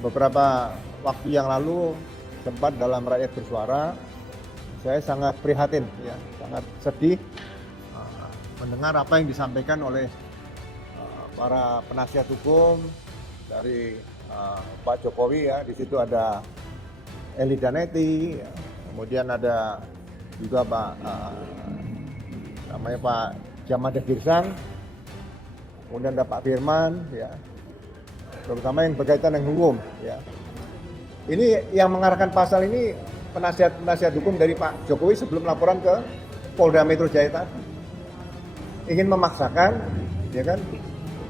Beberapa waktu yang lalu sempat dalam Rakyat Bersuara, saya sangat prihatin, ya, sangat sedih mendengar apa yang disampaikan oleh para penasihat hukum dari Pak Jokowi, ya. Di situ ada Eli Daneti, ya. Kemudian ada juga namanya Pak Jamada Girsang, kemudian ada Pak Firman, ya, terutama yang berkaitan dengan hukum, ya. Ini yang mengarahkan pasal ini penasihat hukum dari Pak Jokowi sebelum laporan ke Polda Metro Jaya tadi. Ingin memaksakan, ya kan,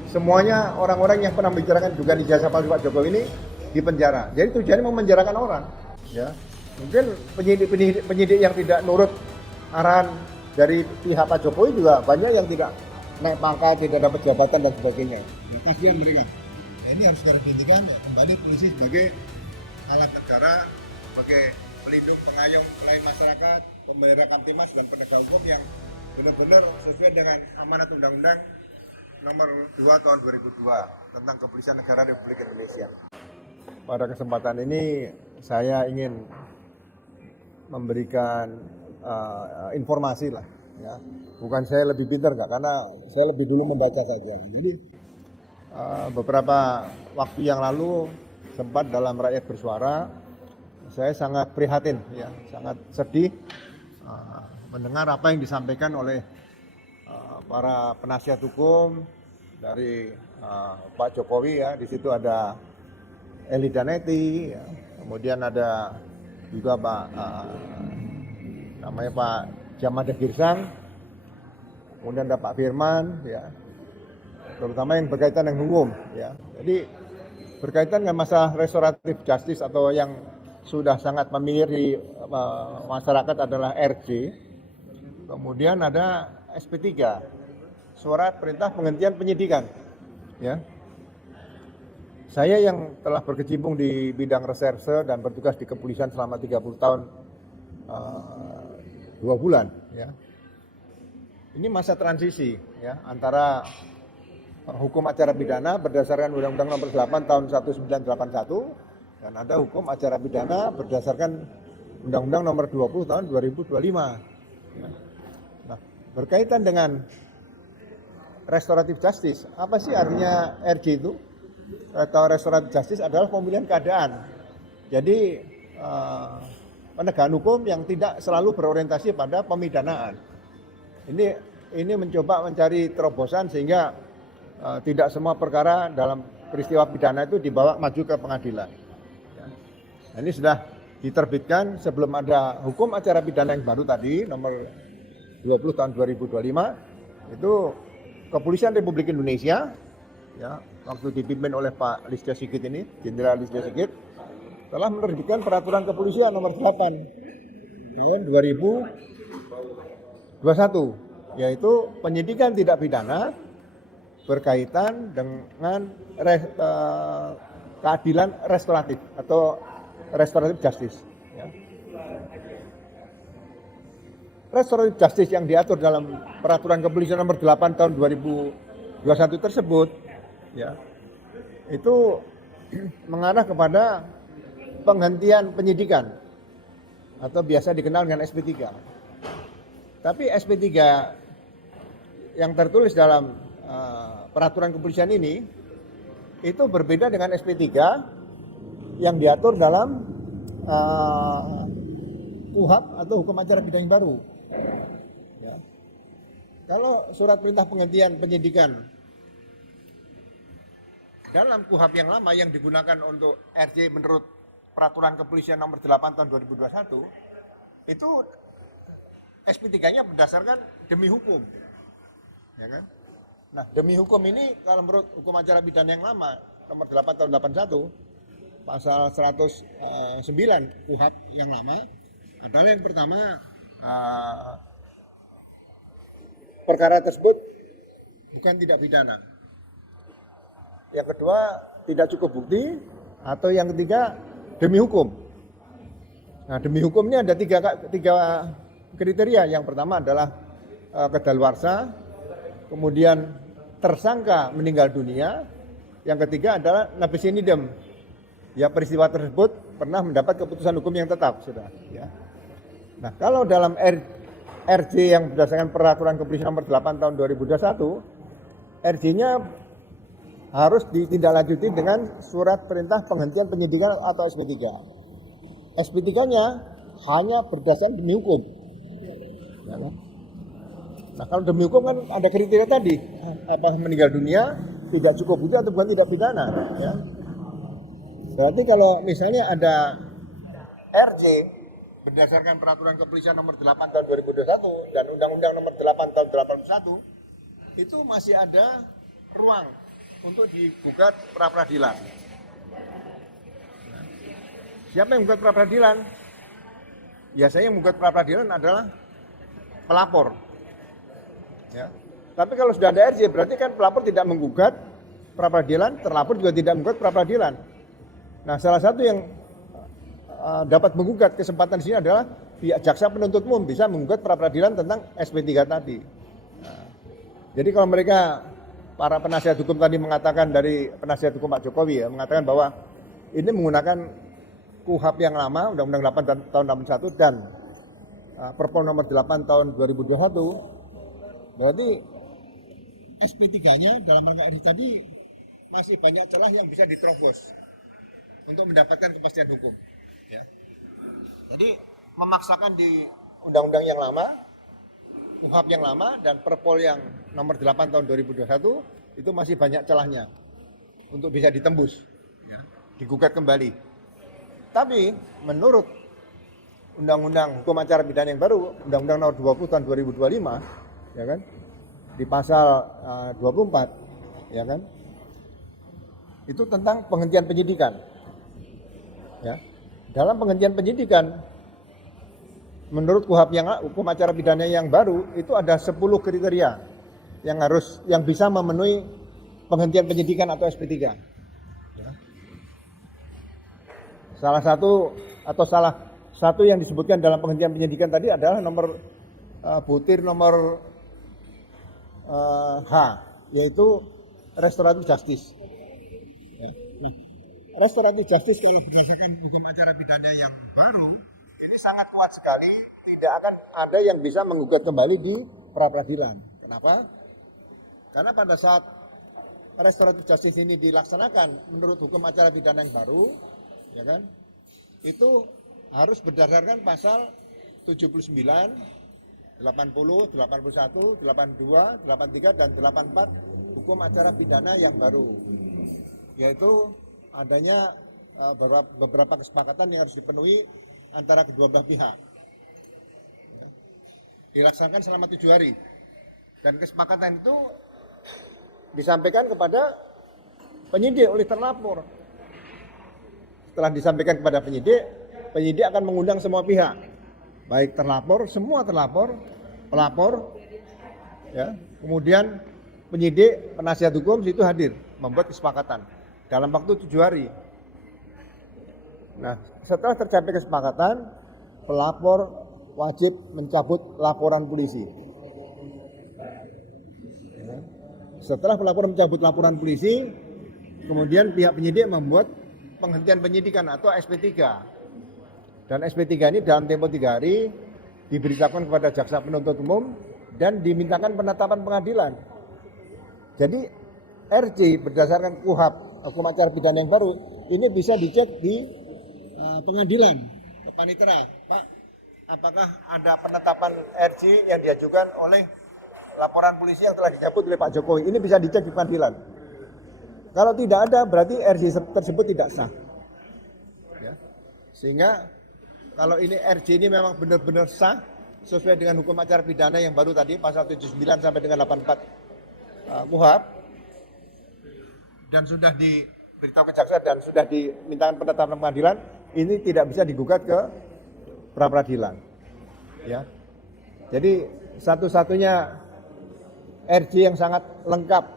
semuanya orang-orang yang pernah membicarakan juga ijazah palsu Pak Jokowi ini dipenjara. Jadi tujuannya memenjarakan orang, ya. Mungkin penyidik yang tidak nurut arahan dari pihak Pak Jokowi juga banyak yang tidak naik pangkat, tidak dapat jabatan dan sebagainya. Kasihan mereka. Nah, ini harus segera dihentikan, ya. Kembali polisi sebagai alat negara, sebagai pelindung pengayom pelayan masyarakat, pemelihara Kamtimas dan penegak hukum yang benar-benar sesuai dengan amanat Undang-Undang Nomor 2 Tahun 2002 tentang Kepolisian Negara Republik Indonesia. Pada kesempatan ini saya ingin memberikan informasi lah, ya. Bukan saya lebih pintar nggak, karena saya lebih dulu membaca saja. Jadi beberapa waktu yang lalu sempat dalam Rakyat Bersuara, saya sangat prihatin, ya, sangat sedih mendengar apa yang disampaikan oleh para penasihat hukum dari Pak Jokowi, ya. Di situ ada Eli Daneti, ya. Kemudian ada juga namanya Pak Jamada Girsang, kemudian ada Pak Firman, ya, terutama yang berkaitan dengan hukum, ya. Jadi berkaitan dengan masalah restoratif justice atau yang sudah sangat familiar di masyarakat adalah RJ. Kemudian ada SP3, surat perintah penghentian penyidikan, ya. Saya yang telah berkecimpung di bidang reserse dan bertugas di kepolisian selama 30 tahun 2 bulan, ya. Ini masa transisi, ya, antara hukum acara pidana berdasarkan Undang-Undang Nomor 8 Tahun 1981 dan ada hukum acara pidana berdasarkan Undang-Undang Nomor 20 Tahun 2025. Ya. Nah, berkaitan dengan restoratif justice, apa sih artinya RJ itu? Atau restoratif justice adalah pemulihan keadaan. Jadi penegakan hukum yang tidak selalu berorientasi pada pemidanaan. Ini mencoba mencari terobosan sehingga tidak semua perkara dalam peristiwa pidana itu dibawa maju ke pengadilan. Ya. Nah, ini sudah diterbitkan sebelum ada hukum acara pidana yang baru tadi, nomor 20 tahun 2025, itu Kepolisian Republik Indonesia, ya, waktu dipimpin oleh Pak Listio Sigit ini, Jenderal Listio Sigit, telah menerbitkan peraturan kepolisian nomor 8 tahun 2021, yaitu penyidikan tidak pidana berkaitan dengan keadilan restoratif atau restoratif justice, ya. Restoratif justice yang diatur dalam peraturan kepolisian nomor 8 tahun 2021 tersebut, ya, itu mengarah kepada penghentian penyidikan atau biasa dikenal dengan SP3. Tapi SP3 yang tertulis dalam peraturan kepolisian ini itu berbeda dengan SP3 yang diatur dalam KUHP atau hukum acara pidana yang baru. Ya. Kalau surat perintah penghentian penyidikan dalam KUHP yang lama yang digunakan untuk RJ menurut peraturan kepolisian nomor 8 tahun 2021, itu SP3-nya berdasarkan demi hukum. Ya kan? Nah, demi hukum ini kalau menurut hukum acara pidana yang lama nomor 8 tahun 81 pasal 109 KUHP yang lama adalah yang pertama, perkara tersebut bukan tidak pidana. Yang kedua, tidak cukup bukti, atau yang ketiga, demi hukum. Nah, demi hukum ini ada tiga kriteria. Yang pertama adalah kedaluarsa, kemudian tersangka meninggal dunia, yang ketiga adalah nebis in idem, ya peristiwa tersebut pernah mendapat keputusan hukum yang tetap sudah ya. Nah, kalau dalam RJ yang berdasarkan peraturan kepolisian nomor 8 tahun 2021, RJ-nya harus ditindaklanjuti dengan surat perintah penghentian penyidikan atau SP3. SP3-nya hanya berdasarkan demi hukum. Ya, kan? Nah, kalau demi hukum kan ada kriteria tadi, apa meninggal dunia, tidak cukup bukti atau bukan tidak pidana. Ya. Berarti kalau misalnya ada RJ berdasarkan peraturan kepolisian nomor 8 tahun 2021 dan undang-undang nomor 8 tahun 81, itu masih ada ruang untuk digugat pra-peradilan. Nah, siapa yang menggugat pra-peradilan? Biasanya yang menggugat pra-peradilan adalah pelapor. Ya. Tapi kalau sudah ada RJ berarti kan pelapor tidak menggugat pra-peradilan, terlapor juga tidak menggugat pra-peradilan. Nah, salah satu yang dapat menggugat kesempatan di sini adalah pihak jaksa penuntut umum bisa menggugat pra-peradilan tentang SP3 tadi. Nah, jadi kalau mereka para penasihat hukum tadi mengatakan dari penasihat hukum Pak Jokowi ya mengatakan bahwa ini menggunakan KUHP yang lama Undang-Undang 8 tahun 61 dan Perpol nomor 8 tahun 2021, berarti SP3-nya dalam rangka ini tadi masih banyak celah yang bisa diterobos untuk mendapatkan kepastian hukum. Ya. Jadi memaksakan di undang-undang yang lama, KUHP yang lama dan Perpol yang nomor 8 tahun 2021 itu masih banyak celahnya untuk bisa ditembus, ya, digugat kembali. Tapi menurut Undang-Undang Hukum Acara Pidana yang baru, Undang-Undang nomor 20 tahun 2025, ya kan, di pasal 24, ya kan, itu tentang penghentian penyidikan. Ya. Dalam penghentian penyidikan, menurut KUHP Hukum Acara Pidana yang baru itu ada 10 kriteria yang bisa memenuhi penghentian penyidikan atau SP3. Ya. Salah satu yang disebutkan dalam penghentian penyidikan tadi adalah nomor butir nomor H, yaitu restoratif justice. Restoratif justice kalau berdasarkan hukum acara pidana yang baru ini sangat kuat sekali, tidak akan ada yang bisa menggugat kembali di pra-peradilan. Kenapa? Karena pada saat restoratif justice ini dilaksanakan menurut hukum acara pidana yang baru, ya kan, itu harus berdasarkan pasal 79, 80, 81, 82, 83 dan 84 hukum acara pidana yang baru, yaitu adanya beberapa kesepakatan yang harus dipenuhi antara kedua belah pihak. Dilaksanakan selama 7 hari. Dan kesepakatan itu disampaikan kepada penyidik oleh terlapor. Setelah disampaikan kepada penyidik akan mengundang semua pihak. Baik terlapor, semua terlapor, pelapor, ya, kemudian penyidik, penasihat hukum situ hadir membuat kesepakatan dalam waktu 7 hari. Nah, setelah tercapai kesepakatan, pelapor wajib mencabut laporan polisi. Ya. Setelah pelapor mencabut laporan polisi, kemudian pihak penyidik membuat penghentian penyidikan atau SP3. Dan SP3 ini dalam tempo 3 hari diberitakan kepada jaksa penuntut umum dan dimintakan penetapan pengadilan. Jadi RJ berdasarkan KUHP Hukum Acara Pidana yang baru ini bisa dicek di pengadilan ke panitera. Pak, apakah ada penetapan RJ yang diajukan oleh laporan polisi yang telah dicabut oleh Pak Jokowi? Ini bisa dicek di pengadilan. Kalau tidak ada berarti RJ tersebut tidak sah. Ya. Sehingga kalau ini RJ ini memang benar-benar sah sesuai dengan hukum acara pidana yang baru tadi pasal 79 sampai dengan 84 KUHP dan sudah diberitahu ke jaksa dan sudah dimintakan penetapan pengadilan, ini tidak bisa digugat ke pra-peradilan. Ya. Jadi satu-satunya RJ yang sangat lengkap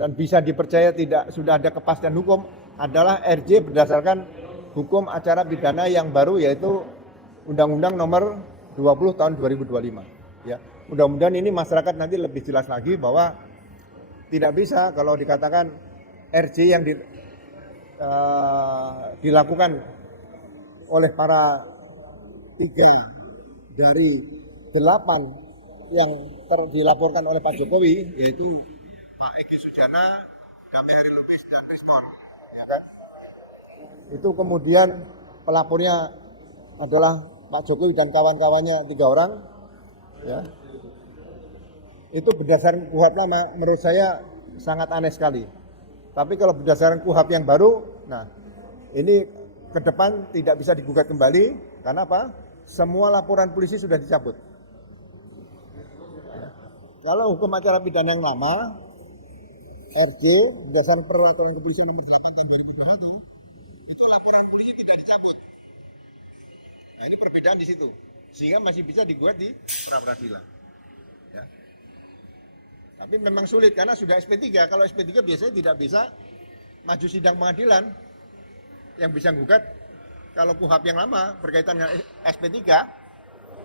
dan bisa dipercaya sudah ada kepastian hukum adalah RJ berdasarkan hukum acara pidana yang baru, yaitu Undang-Undang nomor 20 tahun 2025. Ya. Mudah-mudahan ini masyarakat nanti lebih jelas lagi bahwa tidak bisa kalau dikatakan RJ yang dilakukan oleh para 3 dari 8 yang dilaporkan oleh Pak Jokowi, yaitu Pak Egy Sujana, Kami Heri Lubis, dan Riston, ya kan? Itu kemudian pelapornya adalah Pak Jokowi dan kawan-kawannya 3 orang, ya. Itu berdasarkan KUHP lama, menurut saya sangat aneh sekali. Tapi kalau berdasarkan KUHP yang baru, nah ini ke depan tidak bisa digugat kembali. Karena apa? Semua laporan polisi sudah dicabut. Ya. Kalau hukum acara pidana yang lama, RJ berdasarkan peraturan kepolisian nomor 8 tahun 2021, itu laporan polisi tidak dicabut. Nah ini perbedaan di situ, sehingga masih bisa digugat di pra-peradilan. Ya. Tapi memang sulit karena sudah SP3. Kalau SP3 biasanya tidak bisa maju sidang pengadilan. Yang bisa gugat kalau KUHP yang lama berkaitan dengan SP3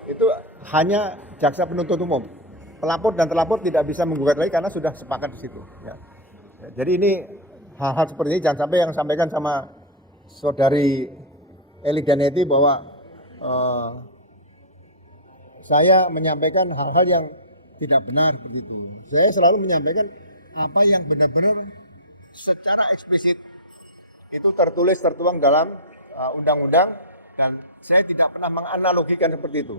itu hanya jaksa penuntut umum. Pelapor dan terlapor tidak bisa menggugat lagi karena sudah sepakat di situ. Ya. Ya, jadi ini hal-hal seperti ini jangan sampai yang sampaikan sama saudari Eli Daneti bahwa saya menyampaikan hal-hal yang tidak benar seperti itu. Saya selalu menyampaikan apa yang benar-benar secara eksplisit itu tertuang dalam undang-undang, dan saya tidak pernah menganalogikan seperti itu.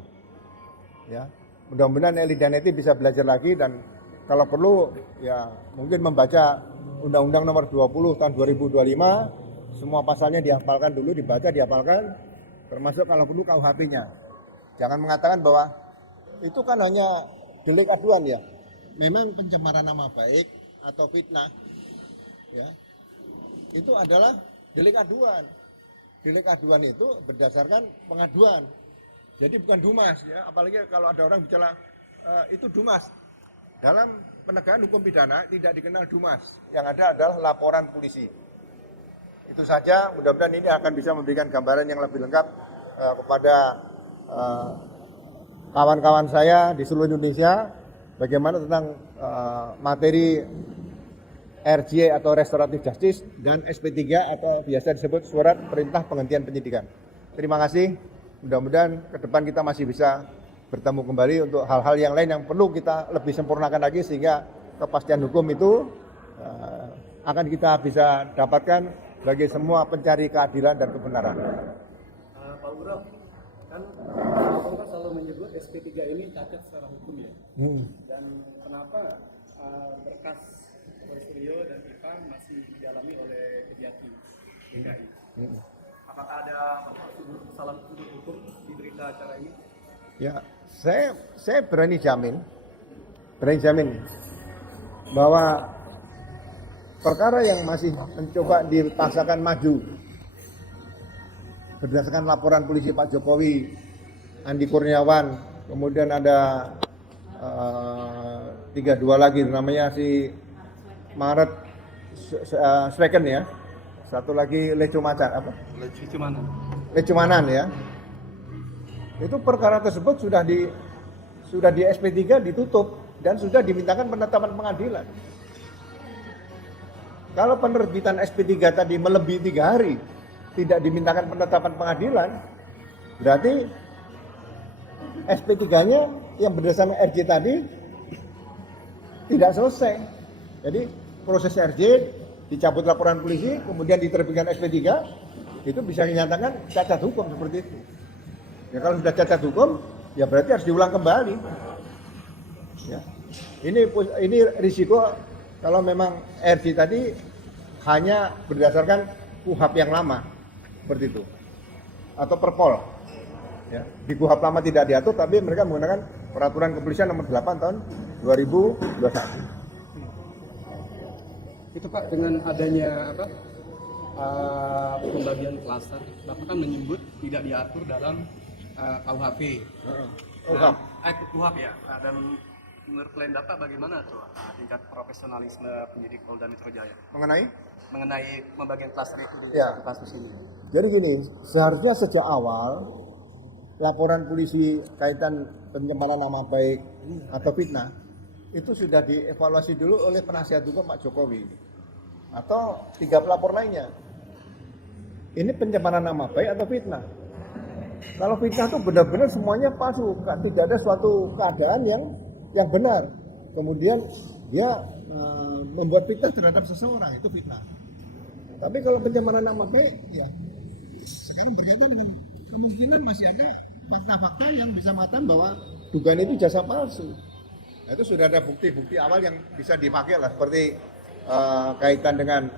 Ya, mudah-mudahan Eli Daneti bisa belajar lagi dan kalau perlu ya mungkin membaca Undang-Undang Nomor 20 tahun 2025, semua pasalnya dihafalkan dulu, dibaca, dihafalkan, termasuk kalau perlu KUHP-nya. Jangan mengatakan bahwa itu kan hanya delik aduan ya. Memang pencemaran nama baik atau fitnah ya, itu adalah delik aduan. Delik aduan itu berdasarkan pengaduan. Jadi bukan dumas ya, apalagi kalau ada orang bicara itu dumas. Dalam penegakan hukum pidana tidak dikenal dumas. Yang ada adalah laporan polisi. Itu saja, mudah-mudahan ini akan bisa memberikan gambaran yang lebih lengkap kepada kawan-kawan saya di seluruh Indonesia bagaimana tentang materi RJ atau Restoratif Justice dan SP3 atau biasa disebut Surat Perintah Penghentian Penyidikan. Terima kasih, mudah-mudahan ke depan kita masih bisa bertemu kembali untuk hal-hal yang lain yang perlu kita lebih sempurnakan lagi sehingga kepastian hukum itu akan kita bisa dapatkan bagi semua pencari keadilan dan kebenaran. Pak Ugro, kan Bapak selalu menyebut SP3 ini cacat secara hukum ya. Dan kenapa berkas Polres Rio dan Ipang masih didalami oleh Kejati DKI? Apakah ada kesalahan sudut hukum di berita acara ini? Ya, saya berani jamin bahwa perkara yang masih mencoba dipaksakan maju berdasarkan laporan polisi Pak Jokowi, Andi Kurniawan, kemudian ada 32 lagi namanya si Maret Sweken ya, satu lagi Leco Macan apa? Leco Manan ya. Itu perkara tersebut sudah di SP3 ditutup dan sudah dimintakan penetapan pengadilan. Kalau penerbitan SP3 tadi melebihi 3 hari tidak dimintakan penetapan pengadilan, berarti SP3-nya yang berdasarkan RJ tadi tidak selesai. Jadi proses RJ dicabut laporan polisi, kemudian diterbitkan SP3, itu bisa dinyatakan cacat hukum seperti itu. Ya kalau sudah cacat hukum, ya berarti harus diulang kembali. Ya. Ini risiko kalau memang RJ tadi hanya berdasarkan KUHP yang lama, seperti itu, atau Perpol. Ya. Di KUHP lama tidak diatur, tapi mereka menggunakan peraturan kepolisian nomor 8 tahun 2021. Itu Pak, dengan adanya pembagian klaster, Bapak kan menyebut tidak diatur dalam KUHP. KUHP ya. Dan menurut klien Bapak bagaimana tuh tingkat profesionalisme penyidik Polda Metro Jaya mengenai pembagian klaster itu di kasus ini? Jadi gini, seharusnya sejak awal laporan polisi kaitan pencemaran nama baik atau fitnah itu sudah dievaluasi dulu oleh penasihat hukum Pak Jokowi atau 3 pelapor lainnya. ini pencemaran nama baik atau fitnah. Kalau fitnah itu benar-benar semuanya palsu, tidak ada suatu keadaan yang benar. Kemudian dia membuat fitnah terhadap seseorang, itu fitnah. Tapi kalau pencemaran nama baik, ya sekarang berkaitan dengan kemungkinan masih ada fakta-fakta yang bisa mengatakan bahwa dugaan itu jasa palsu. Nah, itu sudah ada bukti-bukti awal yang bisa dipakai lah, seperti kaitan dengan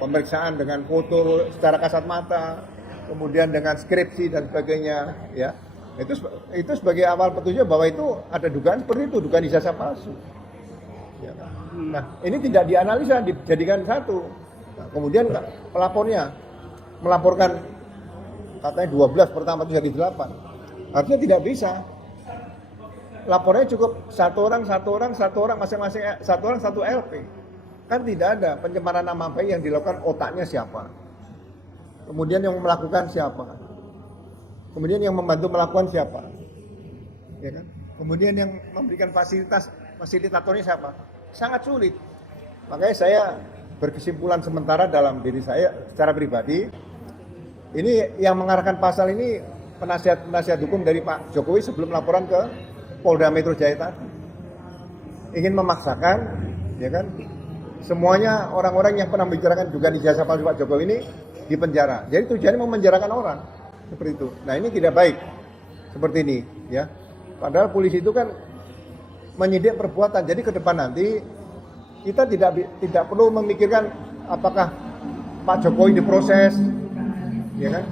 pemeriksaan dengan foto secara kasat mata, kemudian dengan skripsi dan sebagainya, ya. Itu sebagai awal petunjuk bahwa itu ada dugaan seperti itu, dugaan ijazah palsu. Ya. Nah, ini tidak dianalisa, dijadikan satu. Nah, kemudian pelapornya melaporkan katanya 12, pertama itu jadi 8. Harusnya tidak bisa. Lapornya cukup satu orang masing-masing, satu orang satu LP. Kan tidak ada pencemaran nama baik yang dilakukan, otaknya siapa, kemudian yang melakukan siapa, kemudian yang membantu melakukan siapa, ya kan? Kemudian yang memberikan fasilitatornya siapa? Sangat sulit. Makanya saya berkesimpulan sementara dalam diri saya secara pribadi, ini yang mengarahkan pasal ini penasihat hukum dari Pak Jokowi sebelum laporan ke Polda Metro Jaya tadi, ingin memaksakan, ya kan, semuanya orang-orang yang pernah membicarakan dugaan ijazah palsu Pak Jokowi ini di penjara. Jadi tujuannya memenjarakan orang seperti itu. Nah, ini tidak baik seperti ini, ya. Padahal polisi itu kan menyidik perbuatan. Jadi ke depan nanti kita tidak perlu memikirkan apakah Pak Jokowi diproses, ya kan?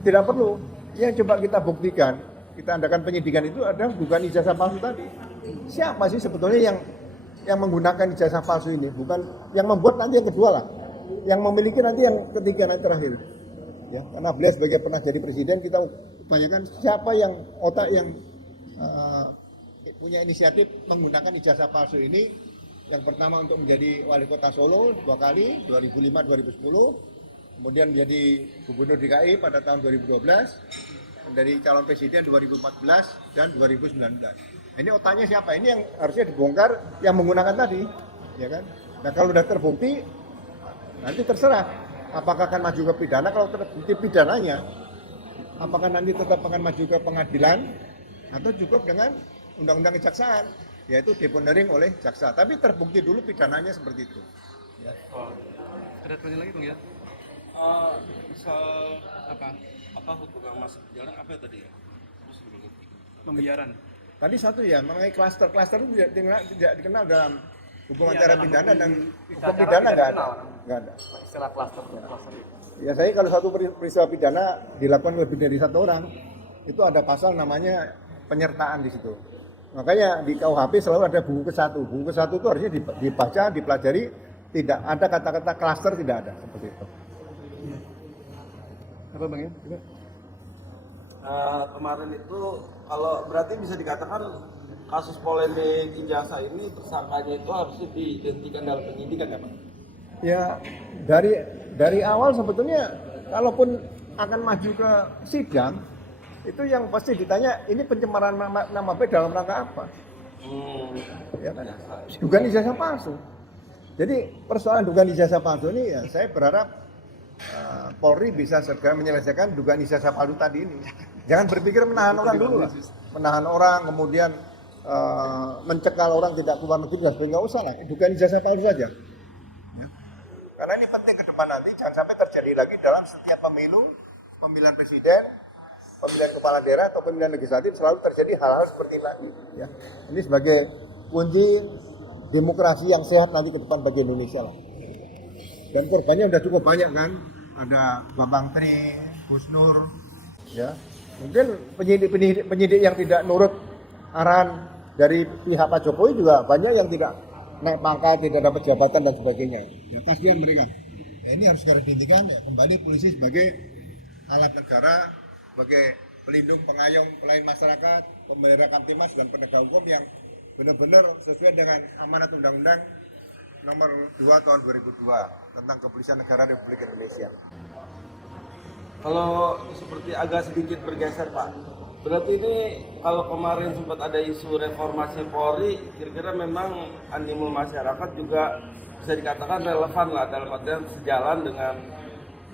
Tidak perlu. Yang coba kita buktikan, kita adakan penyidikan itu adalah dugaan ijazah palsu tadi. Siapa sih sebetulnya yang menggunakan ijazah palsu ini? Bukan yang membuat, nanti yang kedua lah. Yang memiliki nanti yang ketiga, nanti terakhir. Ya, karena beliau sebagai pernah jadi presiden, kita upayakan siapa yang otak yang punya inisiatif menggunakan ijazah palsu ini. Yang pertama untuk menjadi wali kota Solo 2 kali, 2005-2010. Kemudian menjadi gubernur DKI pada tahun 2012. Dari calon presiden 2014 dan 2019. Ini otaknya siapa? Ini yang harusnya dibongkar, yang menggunakan tadi, ya kan? Nah, kalau sudah terbukti, nanti terserah apakah akan maju ke pidana. Kalau terbukti pidananya, apakah nanti tetap akan maju ke pengadilan atau cukup dengan undang-undang kejaksaan, yaitu deponering oleh jaksa. Tapi terbukti dulu pidananya seperti itu. Ya. Ada tanya lagi Bang ya? Soal apa hukum yang masuk jalan apa tadi ya? Pembiaran. Tadi satu ya, mengenai klaster itu tidak dikenal dalam hukum acara pidana dan hukum pidana nggak ada. Istilah klaster. Ya, saya kalau satu peristiwa pidana dilakukan lebih dari satu orang, itu ada pasal namanya penyertaan di situ. Makanya di KUHP selalu ada buku ke-1. Buku ke-1 itu harusnya dibaca, dipelajari, tidak ada kata-kata klaster, tidak ada seperti itu. Apa Bang ya? Kemarin itu kalau berarti bisa dikatakan kasus polemik ijazah ini tersangkanya itu harusnya dihentikan dalam penyidikan ya Pak? Ya, dari awal sebetulnya kalaupun akan maju ke sidang, itu yang pasti ditanya ini pencemaran nama baik dalam rangka apa? Ya kan? Dugaan ijazah palsu. Jadi persoalan dugaan ijazah palsu ini ya saya berharap Polri bisa segera menyelesaikan dugaan ijazah palsu tadi ini. Jangan berpikir menahan orang dulu lah. Menahan orang, kemudian mencekal orang tidak keluar negeri dan sebagainya, nggak usah lah. Dugaan ijazah palsu saja. Ya. Karena ini penting ke depan nanti, jangan sampai terjadi lagi dalam setiap pemilu, pemilihan presiden, pemilihan kepala daerah atau pemilihan legislatif selalu terjadi hal-hal seperti ini lagi. Ya. Ini sebagai kunci demokrasi yang sehat nanti ke depan bagi Indonesia lah. Dan korbannya udah cukup banyak kan, ada Bambang Tri, Gus Nur, ya. Mungkin penyidik yang tidak nurut arahan dari pihak Pak Jokowi juga banyak yang tidak naik pangkat, tidak dapat jabatan dan sebagainya. Ya, kasihan mereka. Ya, ini harus segera dihentikan ya, kembali polisi sebagai alat negara, sebagai pelindung, pengayom, pelayan masyarakat, pembela Kamtimas dan penegak hukum yang benar-benar sesuai dengan amanat undang-undang nomor 2 tahun 2002 tentang Kepolisian Negara Republik Indonesia. Kalau seperti agak sedikit bergeser Pak, berarti ini kalau kemarin sempat ada isu reformasi Polri, kira-kira memang animo masyarakat juga bisa dikatakan relevan lah dalam artian sejalan dengan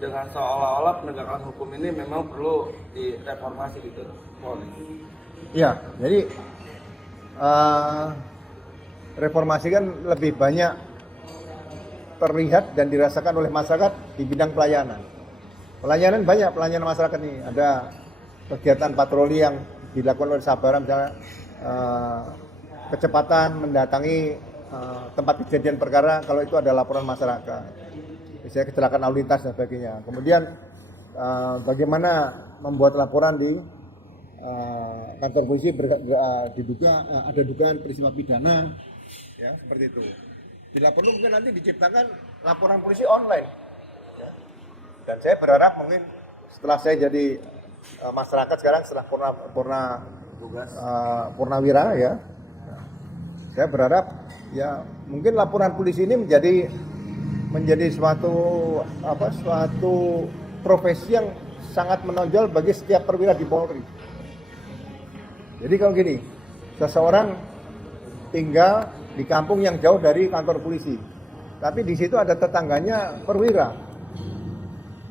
dengan seolah-olah penegakan hukum ini memang perlu direformasi gitu, Polri. Ya, jadi reformasi kan lebih banyak terlihat dan dirasakan oleh masyarakat di bidang pelayanan. Pelayanan banyak, pelayanan masyarakat nih. Ada kegiatan patroli yang dilakukan oleh Sabara, misalnya kecepatan mendatangi tempat kejadian perkara kalau itu ada laporan masyarakat. Misalnya kecelakaan lalu lintas dan sebagainya. Kemudian bagaimana membuat laporan di kantor polisi diduga ada dugaan peristiwa pidana, ya seperti itu. Bila perlu mungkin nanti diciptakan laporan polisi online, ya. Dan saya berharap mungkin setelah saya jadi masyarakat sekarang setelah purnawira ya, saya berharap ya mungkin laporan polisi ini menjadi suatu profesi yang sangat menonjol bagi setiap perwira di Polri. Jadi kalau gini, seseorang tinggal di kampung yang jauh dari kantor polisi, tapi di situ ada tetangganya perwira,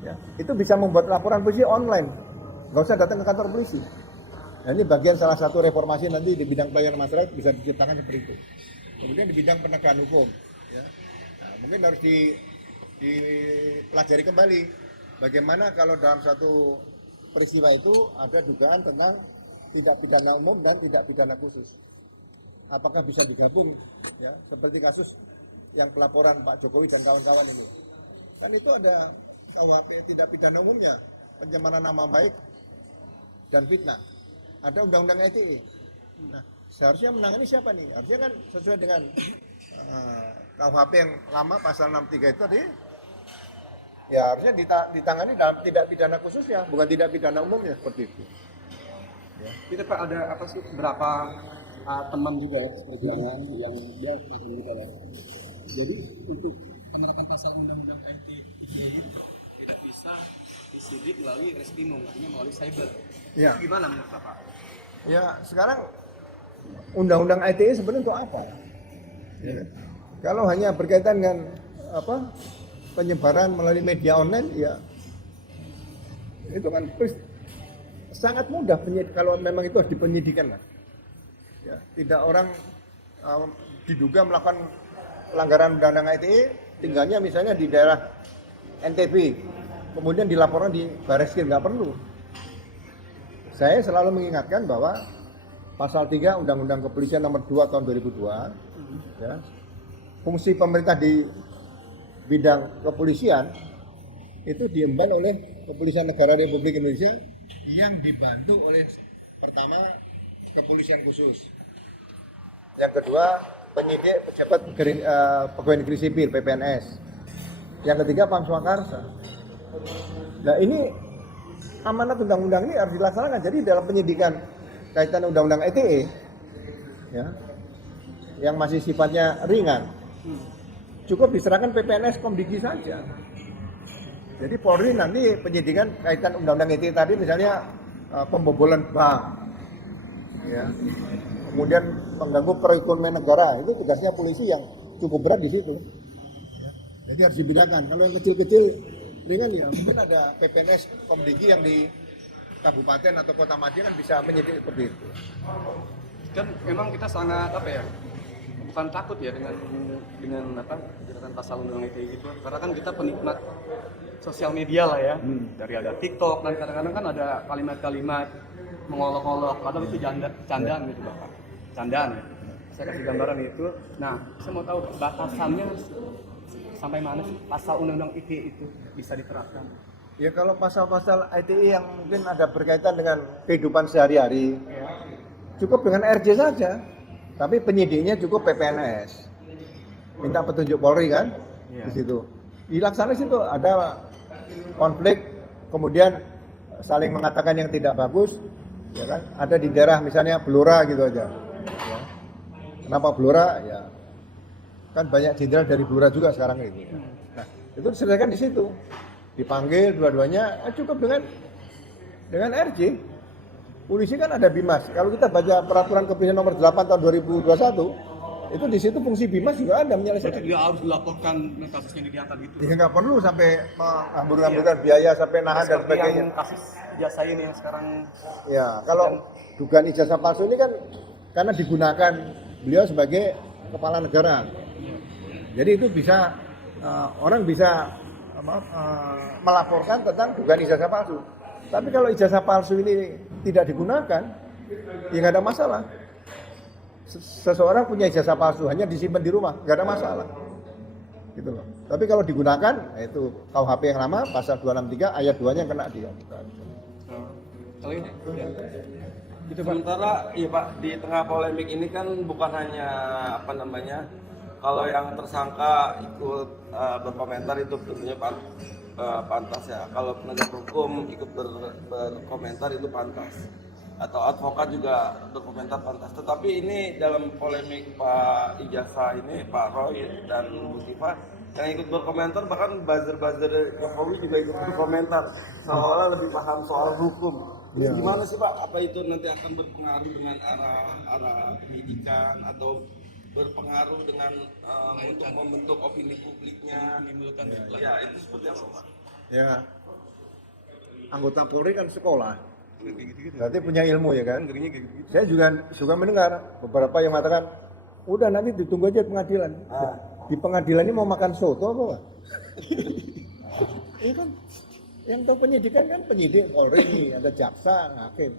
ya, itu bisa membuat laporan polisi online, nggak usah datang ke kantor polisi. Nah, ini bagian salah satu reformasi nanti di bidang pelayanan masyarakat bisa diciptakan seperti itu. Kemudian di bidang penegakan hukum, ya, nah, mungkin harus dipelajari kembali bagaimana kalau dalam satu peristiwa itu ada dugaan tentang tindak pidana umum dan tindak pidana khusus. Apakah bisa digabung, ya, seperti kasus yang pelaporan Pak Jokowi dan kawan-kawan ini. Kan itu ada KUHP tindak pidana umumnya, pencemaran nama baik dan fitnah. Ada undang-undang ITE. Nah, seharusnya menangani siapa nih? Harusnya kan sesuai dengan KUHP yang lama pasal 63 itu tadi. Ya harusnya ditangani dalam tindak pidana khususnya, bukan tindak pidana umumnya seperti itu. Ya. Kita Pak ada apa sih berapa teman juga perjuangan yang dia juga ya. Jadi untuk penerapan pasal undang-undang ITE itu tidak bisa disidik melalui reskrimum, artinya melalui cyber. Ya. Gimana menurut Bapak? Ya sekarang undang-undang ITE sebenarnya untuk apa? Ya. Kalau hanya berkaitan dengan penyebaran melalui media online, ya itu kan sangat mudah kalau memang itu harus dipenyidikan lah. Ya, tidak orang diduga melakukan pelanggaran undang-undang ITE, tinggalnya misalnya di daerah NTB, kemudian dilaporkan di Bareskrim, nggak perlu. Saya selalu mengingatkan bahwa pasal 3 Undang-Undang Kepolisian nomor 2 tahun 2002, ya, fungsi pemerintah di bidang kepolisian itu diemban oleh Kepolisian Negara Republik Indonesia yang dibantu oleh pertama kepolisian khusus, yang kedua penyidik pejabat pegawai negeri sipil PPNS, yang ketiga Pam Swakarsa. Nah ini amanat undang-undang ini harus dilaksanakan. Jadi dalam penyidikan kaitan undang-undang ITE, ya, yang masih sifatnya ringan, cukup diserahkan PPNS Komdigi saja. Jadi Polri nanti penyidikan kaitan undang-undang ITE tadi, misalnya pembobolan bank, ya, kemudian mengganggu perekonomian negara, itu tugasnya polisi yang cukup berat di situ. Jadi harus dibedakan. Kalau yang kecil-kecil ringan ya mungkin ada PPNS Komdigi yang di kabupaten atau kota Madiun kan bisa menyidik seperti itu. Dan memang kita sangat bukan takut ya dengan pasal undang-undang ITE itu, karena kan kita penikmat sosial media lah ya. Dari ada TikTok dan kadang-kadang kan ada kalimat-kalimat mengolok-olok, padahal itu candaan gitu Bapak. Candaan ya. Saya kasih gambaran itu. Nah, saya mau tahu batasannya sampai mana sih pasal undang-undang ITE itu bisa diterapkan? Ya kalau pasal-pasal ITE yang mungkin ada berkaitan dengan kehidupan sehari-hari, ya, cukup dengan RJ saja. Tapi penyidiknya cukup PPNS. Minta petunjuk Polri kan, di situ. Dilaksanakan situ ada konflik, kemudian saling mengatakan yang tidak bagus, ya kan? Ada di daerah misalnya Blora gitu aja. Ya. Kenapa Blora? Ya, kan banyak jenderal dari Blora juga sekarang ini. Nah, itu diselesaikan di situ. Dipanggil dua-duanya, cukup dengan RJ. Polisi kan ada Bimas. Kalau kita baca peraturan kepolisian nomor 8 tahun 2021, Itu di situ fungsi Bimas juga ada Berarti menyelesaikan. dia harus dilaporkan kasusnya diangkat gitu. Ya nggak perlu sampai menghambur-hamburkan biaya sampai nahan dan Seperti sebagainya. yang kasus ijazah ini yang sekarang Ya, kalau dugaan ijazah palsu ini kan karena digunakan beliau sebagai kepala negara. Jadi itu bisa orang bisa melaporkan tentang dugaan ijazah palsu. Tapi kalau ijazah palsu ini tidak digunakan, ya nggak ada masalah. Seseorang punya ijazah palsu hanya disimpan di rumah, nggak ada masalah. Gitu loh. Tapi kalau digunakan, itu KUHP yang lama, pasal 263 ayat 2-nya kena dia. kalau ini ya. Itu sementara ya Pak, di tengah polemik ini kan bukan hanya apa namanya, kalau yang tersangka ikut berkomentar itu tentunya pantas ya. Kalau penegak hukum ikut berkomentar itu pantas. Atau advokat juga berkomentar pantas. Tetapi ini dalam polemik Pak Ijazah ini, Pak Roy dan Bu Tifa yang ikut berkomentar, bahkan buzzer-buzzer Jokowi juga ikut berkomentar seolah-olah lebih paham soal hukum. Ya. Gimana sih Pak? Apa itu nanti akan berpengaruh dengan arah pendidikan atau berpengaruh dengan untuk membentuk opini publiknya, menimbulkan ya itu seperti apa Pak? Ya, anggota Polri kan sekolah, berarti punya ilmu ya kan. Saya juga suka mendengar beberapa yang mengatakan, udah nanti ditunggu aja pengadilan. Di pengadilan ini mau makan soto apa Pak? Ini kan yang tahu penyidikan kan penyidik Polri ini, ada jaksa, hakim.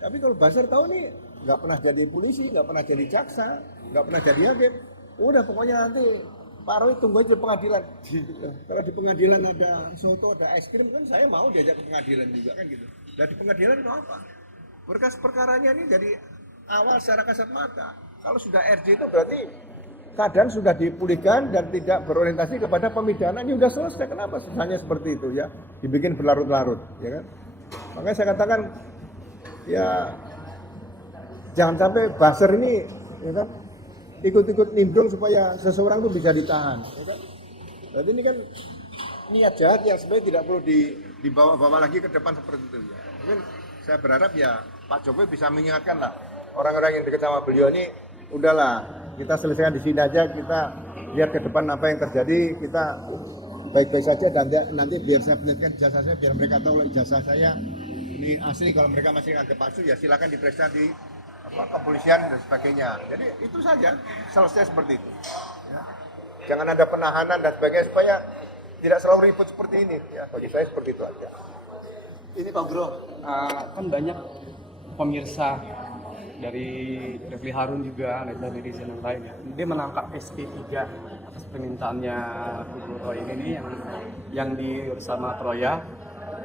Tapi kalau Basar tahu nih nggak pernah jadi polisi, nggak pernah jadi jaksa, nggak pernah jadi hakim. Udah pokoknya nanti Pak Roy tunggu aja pengadilan. Kalau di pengadilan ada soto, ada es krim kan saya mau diajak ke pengadilan juga kan gitu. Dan di pengadilan mau apa? Berkas perkaranya ini dari awal secara kasat mata. Kalau sudah RJ itu berarti keadaan sudah dipulihkan dan tidak berorientasi kepada pemidanaan. Ini sudah selesai. Kenapa susahnya seperti itu ya? Dibikin berlarut-larut, ya kan? Makanya saya katakan ya jangan sampai buzzer ini ya kan ikut-ikut nimbrung supaya seseorang itu bisa ditahan, ya kan? Berarti ini kan niat jahat yang sebenarnya tidak perlu dibawa-bawa lagi ke depan seperti itu ya. Mungkin saya berharap ya Pak Jokowi bisa mengingatkan lah orang-orang yang dekat sama beliau ini, udahlah kita selesaikan di sini aja, kita lihat ke depan apa yang terjadi, kita baik-baik saja dan nanti biar saya penelitikan ijazah saya, biar mereka tahu ijazah saya ini asli. Kalau mereka masih nganggap palsu ya silakan diperiksa di kepolisian dan sebagainya. Jadi itu saja, selesai seperti itu. Ya. Jangan ada penahanan dan sebagainya supaya tidak selalu ribut seperti ini. Ya, bagi saya seperti itu aja. Ini Pak Bro, kan banyak pemirsa dari Refli Harun juga dan netizen yang lain ya. Dia menangkap SP3 atas permintaannya Kubu Roy ini nih yang bersama Troya.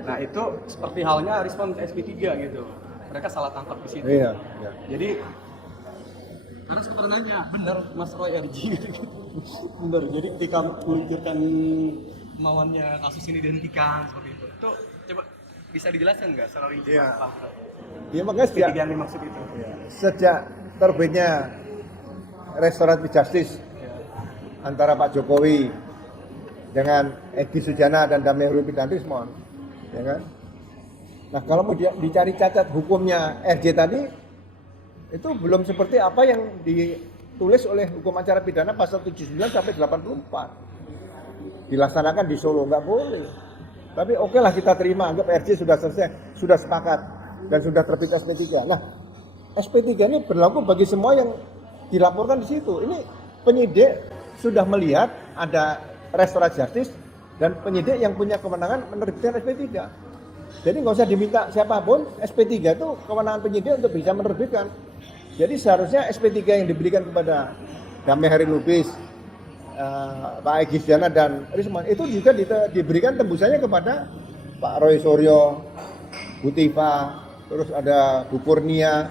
Nah itu seperti halnya respon ke SP3 gitu. Mereka salah tangkap di situ. Iya. Ya. Jadi karena seperti nanya, benar Mas Roy RJ gitu. Benar. Jadi ketika meluncurkan kemauannya kasus ini dihentikan seperti itu. Itu coba bisa dijelaskan nggak secara rinci? Iya. Ya makanya sejak yang dimaksud itu. ya, sejak terbitnya restoratif justice antara Pak Jokowi dengan Egy Sujana dan Damai Rupin Rismon, ya kan? Nah kalau mau dicari cacat hukumnya RJ tadi, itu belum seperti apa yang ditulis oleh hukum acara pidana pasal 79 sampai 84. Dilaksanakan di Solo, nggak boleh. Tapi oke lah kita terima, anggap RJ sudah selesai, sudah sepakat dan sudah terbit SP3. Nah, SP3 ini berlaku bagi semua yang dilaporkan di situ. Ini penyidik sudah melihat ada restoratif justice dan penyidik yang punya kewenangan menerbitkan SP3. Jadi nggak usah diminta siapapun, SP3 itu kewenangan penyidik untuk bisa menerbitkan. Jadi seharusnya SP3 yang diberikan kepada Damai Hari Lubis, Pak Egy Sujana dan Rismon itu juga diberikan tembusannya kepada Pak Roy Suryo, Bu Tifa, terus ada Bu Kurnia,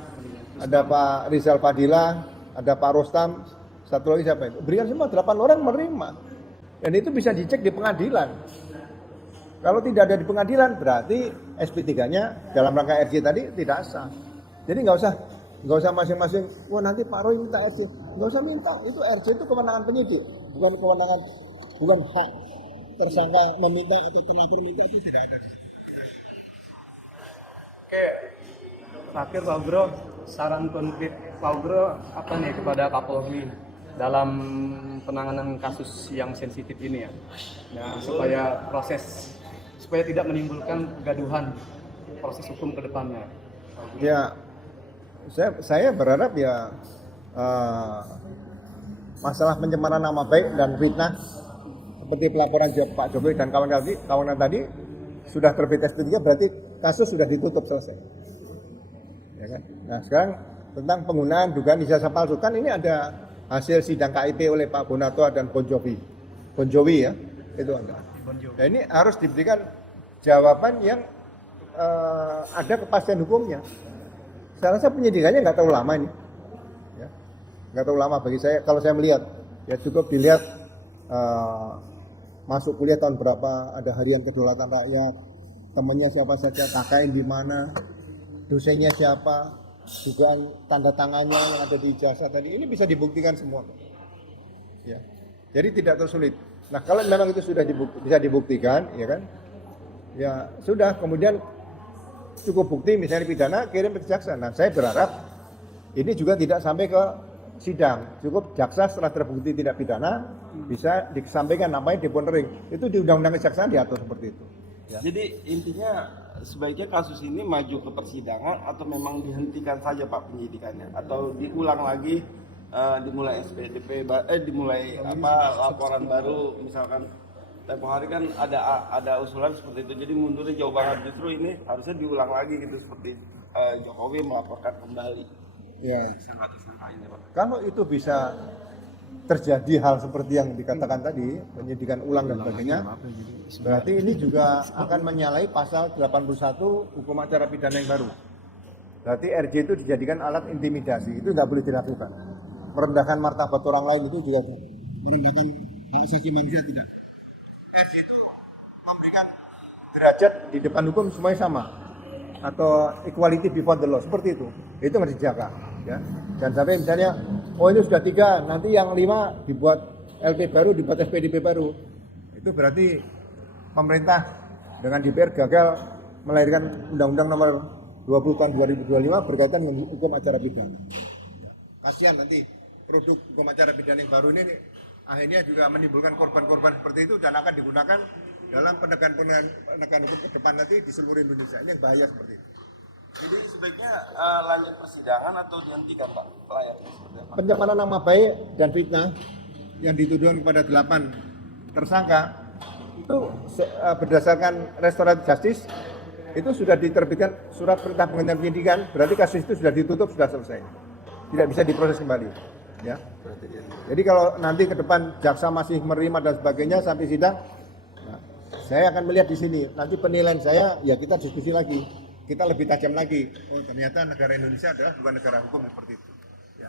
ada Pak Rizal Fadila, ada Pak Rostam, satu lagi siapa itu? Berikan semua, 8 orang menerima. Dan itu bisa dicek di pengadilan. Kalau tidak ada di pengadilan berarti SP3-nya dalam rangka RJ tadi tidak sah. Jadi nggak usah masing-masing, wah nanti Pak Roy minta RJ. Nggak usah minta, itu RJ itu kewenangan penyidik, bukan hak tersangka meminta atau terlapor minta, itu tidak ada. Oke, terakhir Pak Bro, saran konkret Pak Bro apa nih kepada Kapolri dalam penanganan kasus yang sensitif ini ya. Nah, supaya tidak menimbulkan kegaduhan proses hukum ke depannya. Ya, saya berharap ya masalah pencemaran nama baik dan fitnah seperti pelaporan Pak Jokowi dan kawan-kawan tadi sudah terbit SP3 berarti kasus sudah ditutup selesai. Ya kan? Nah sekarang tentang penggunaan dugaan ijazah palsu kan ini ada hasil sidang KIP oleh Pak Bonatoa dan Bon Jovi ya itu ada. Nah ini harus diberikan jawaban yang ada kepastian hukumnya. Saya rasa penyidikannya nggak terlalu lama ini, ya. Nggak terlalu lama bagi saya. Kalau saya melihat, ya cukup dilihat masuk kuliah tahun berapa, ada harian kedaulatan rakyat, temannya siapa saja, KKN di mana, dosennya siapa, dugaan tanda tangannya yang ada di ijazah tadi, ini bisa dibuktikan semua. Ya. Jadi tidak tersulit. Nah kalau memang itu sudah bisa dibuktikan, ya kan, ya sudah. Kemudian cukup bukti misalnya pidana kirim ke jaksa. Nah saya berharap ini juga tidak sampai ke sidang. Cukup jaksa setelah terbukti tidak pidana bisa disampaikan namanya deponering. Itu di undang-undang kejaksaan diatur seperti itu. Ya. Jadi intinya sebaiknya kasus ini maju ke persidangan atau memang dihentikan saja Pak penyidikannya atau diulang lagi dimulai SPDP dimulai laporan baru misalkan tempo hari kan ada usulan seperti itu jadi mundurnya jauh banget justru ini harusnya diulang lagi gitu seperti Jokowi melaporkan kembali. Ya. Sangat ini Pak. Kalau itu bisa terjadi hal seperti yang dikatakan tadi, penyidikan ulang dan sebagainya, berarti ini juga akan menyalahi pasal 81 hukum acara pidana yang baru. Berarti RJ itu dijadikan alat intimidasi, itu nggak boleh dilakukan. Merendahkan martabat orang lain itu juga merendahkan hak asasi manusia tidak. RJ itu memberikan derajat di depan hukum semuanya sama atau equality before the law seperti itu harus dijaga ya. Dan sampai misalnya ini sudah 3, nanti yang 5 dibuat LP baru, dibuat SPDP baru, itu berarti pemerintah dengan DPR gagal melahirkan Undang-Undang Nomor 20 tahun 2025 berkaitan dengan hukum acara pidana. Kasihan nanti produk hukum acara pidana yang baru ini akhirnya juga menimbulkan korban-korban seperti itu dan akan digunakan dalam penegakan hukum ke depan nanti di seluruh Indonesia. Ini yang bahaya seperti itu. Jadi sebaiknya lanjut persidangan atau dihentikan Pak layaknya seperti apa? Pencemaran nama baik dan fitnah yang dituduhkan kepada 8 tersangka itu berdasarkan restoratif justice itu sudah diterbitkan surat perintah penghentian penyidikan, berarti kasus itu sudah ditutup, sudah selesai, tidak bisa diproses kembali ya. Jadi kalau nanti ke depan jaksa masih menerima dan sebagainya sampai sidang, nah, saya akan melihat di sini nanti penilaian saya ya kita diskusi lagi, kita lebih tajam lagi. Oh ternyata negara Indonesia adalah bukan negara hukum seperti itu. Ya.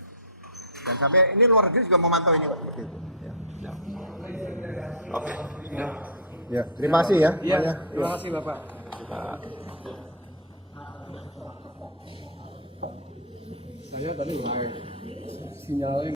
Dan sampai ini luar negeri juga memantau ini seperti itu. Ya. Ya. Oke. Ya, terima kasih ya. Iya, terima kasih Bapak. Saya tadi live sinyalnya